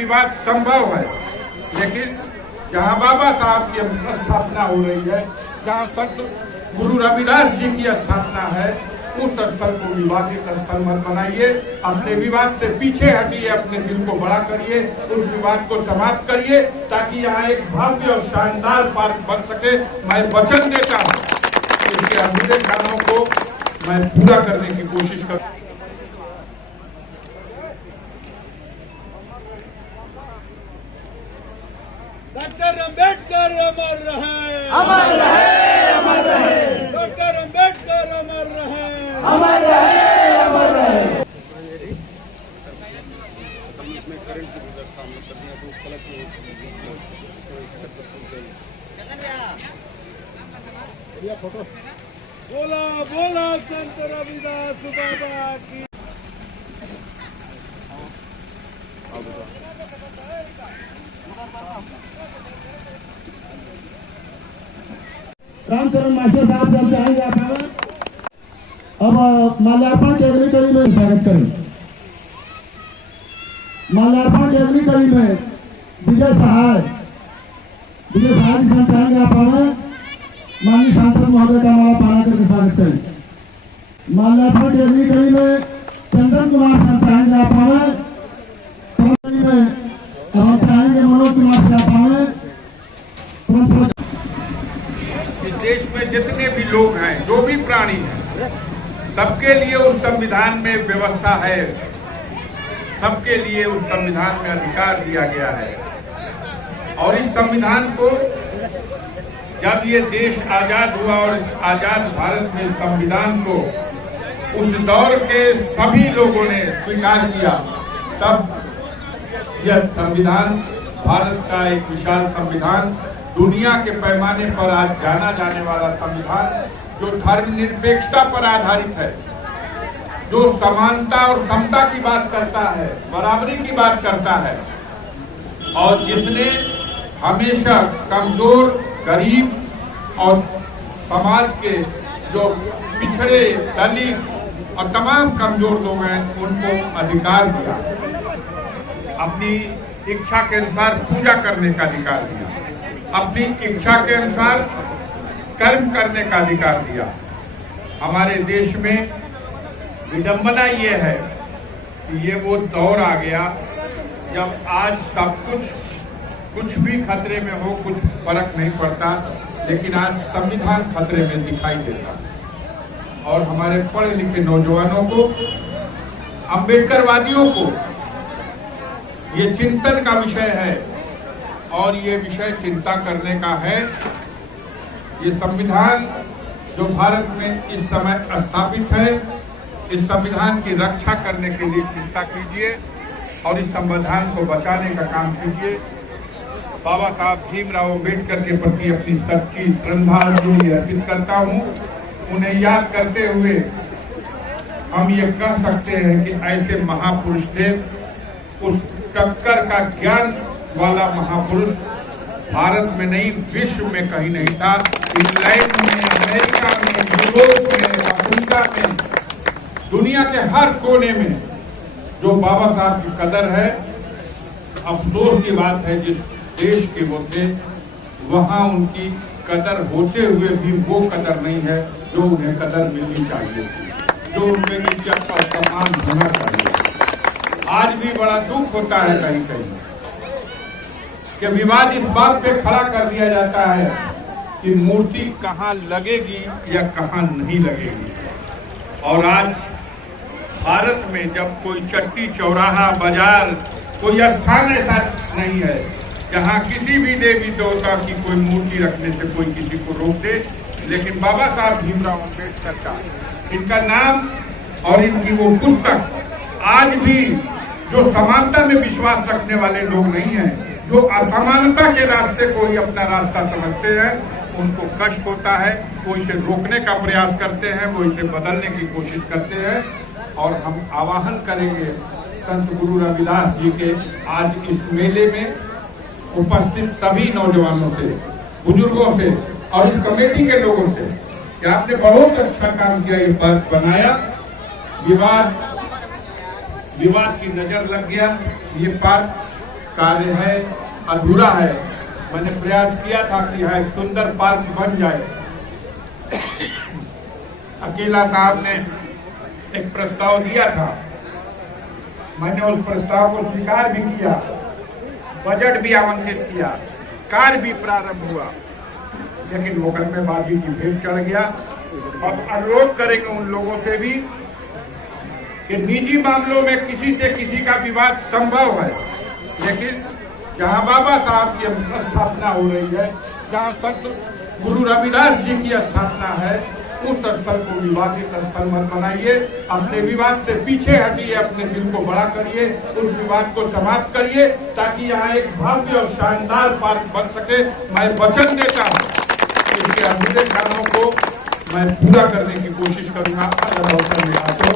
विवाद संभव है, लेकिन जहाँ बाबा साहब की स्थापना हो रही है, जहाँ संत गुरु रविदास जी की स्थापना है, उस स्थल को विवादित स्थल मत बनाइए। अपने विवाद से पीछे हटिए, अपने दिल को बड़ा करिए, उस विवाद को समाप्त करिए, ताकि यहाँ एक भव्य और शानदार पार्क बन सके। मैं वचन देता हूँ, इसके अधूरे कामों को मैं पूरा करने की कोशिश करूँ। डॉक्टर अम्बेडकर अमर रहे, अमर रहे, अमर रहे। डॉक्टर अम्बेडकर अमर रहे, अमर रहे, अमर रहे। बोला बोला संत रविदास बाबा की। रामचरण मास्टर साहब जब जाएंगे आप अब माल्यार्पण की अगली कड़ी में स्वागत करें। माल्यार्पण की अगली कड़ी में विजय सहाय जी चाहेंगे आप हमें माननीय सांसद महोदय का माला पाना करके स्वागत करें। माल्यार्पण की अगली कड़ी में चंदन कुमार साहब चाहेंगे आप हमें हम चाहेंगे मनोज कुमार से आप हमें। इस देश में जितने भी लोग हैं, जो भी प्राणी हैं, सबके लिए उस संविधान में व्यवस्था है, सबके लिए उस संविधान में अधिकार दिया गया है। और इस संविधान को जब ये देश आजाद हुआ और इस आजाद भारत में संविधान को उस दौर के सभी लोगों ने स्वीकार किया, तब यह संविधान भारत का एक विशाल संविधान, दुनिया के पैमाने पर आज जाना जाने वाला संविधान, जो धर्मनिरपेक्षता पर आधारित है, जो समानता और समता की बात करता है, बराबरी की बात करता है, और जिसने हमेशा कमजोर, गरीब और समाज के जो पिछड़े, दलित और तमाम कमजोर लोग हैं, उनको अधिकार दिया, अपनी इच्छा के अनुसार पूजा करने का अधिकार दिया, अपनी इच्छा के अनुसार कर्म करने का अधिकार दिया। हमारे देश में विडंबना ये है कि ये वो दौर आ गया जब आज सब कुछ भी खतरे में हो, कुछ फर्क नहीं पड़ता, लेकिन आज संविधान खतरे में दिखाई देता। और हमारे पढ़े लिखे नौजवानों को, अम्बेडकरवादियों को ये चिंतन का विषय है, और ये विषय चिंता करने का है। ये संविधान जो भारत में इस समय स्थापित है, इस संविधान की रक्षा करने के लिए चिंता कीजिए और इस संविधान को बचाने का काम कीजिए। बाबा साहब भीमराव अम्बेडकर के प्रति अपनी सच्ची श्रद्धांजलि अर्पित करता हूँ। उन्हें याद करते हुए हम ये कह सकते हैं कि ऐसे महापुरुष थे, उस टक्कर का ज्ञान वाला महापुरुष भारत में नहीं, विश्व में कहीं नहीं था। इंग्लैंड में, अमेरिका में, यूरोप में, अफ्रीका में, दुनिया के हर कोने में जो बाबा साहब की कदर है, अफसोस की बात है जिस देश के वो थे, वहाँ उनकी कदर होते हुए भी वो कदर नहीं है जो उन्हें कदर मिलनी चाहिए, जो उनमें इज्जत और सम्मान होना चाहिए। आज भी बड़ा दुख होता है कहीं कहीं कि विवाद इस बात पे खड़ा कर दिया जाता है कि मूर्ति कहाँ लगेगी या कहाँ नहीं लगेगी। और आज भारत में जब कोई चट्टी, चौराहा, बाजार, कोई स्थान ऐसा नहीं है जहाँ किसी भी देवी देवता की कोई मूर्ति रखने से कोई किसी को रोक दे, लेकिन बाबा साहब भीमराव अम्बेडकर का, इनका नाम और इनकी वो पुस्तक आज भी जो समानता में विश्वास रखने वाले लोग नहीं हैं, जो असमानता के रास्ते को ही अपना रास्ता समझते हैं, उनको कष्ट होता है। वो इसे रोकने का प्रयास करते हैं, वो इसे बदलने की कोशिश करते हैं। और हम आवाहन करेंगे संत गुरु रविदास जी के आज इस मेले में उपस्थित सभी नौजवानों से, बुजुर्गों से और इस कमेटी के लोगों से कि आपने बहुत अच्छा काम किया, ये पार्क बनाया, विवाद की नजर लग गया, ये पार्क कार्य है, अधूरा है। मैंने प्रयास किया था कि यहाँ एक सुंदर पार्क बन जाए। अकेला साहब ने एक प्रस्ताव दिया था, मैंने उस प्रस्ताव को स्वीकार भी किया, बजट भी आवंटित किया, कार्य भी प्रारंभ हुआ, लेकिन मुकदमेबाजी की भेंट चढ़ गया। अब अनुरोध करेंगे उन लोगों से भी कि निजी मामलों में किसी से किसी का विवाद संभव है, लेकिन जहां बाबा साहब की स्थापना हो रही है, जहां संत गुरु रविदास जी की स्थापना है, उस स्थल को विवादित स्थल मत बनाइए। अपने विवाद से पीछे हटिए, अपने दिल को बड़ा करिए, उस विवाद को समाप्त करिए, ताकि यहाँ एक भव्य और शानदार पार्क बन सके। मैं वचन देता हूँ, इसके अधूरे कामों को मैं पूरा करने की कोशिश करूंगा अगर अवसर मिला तो।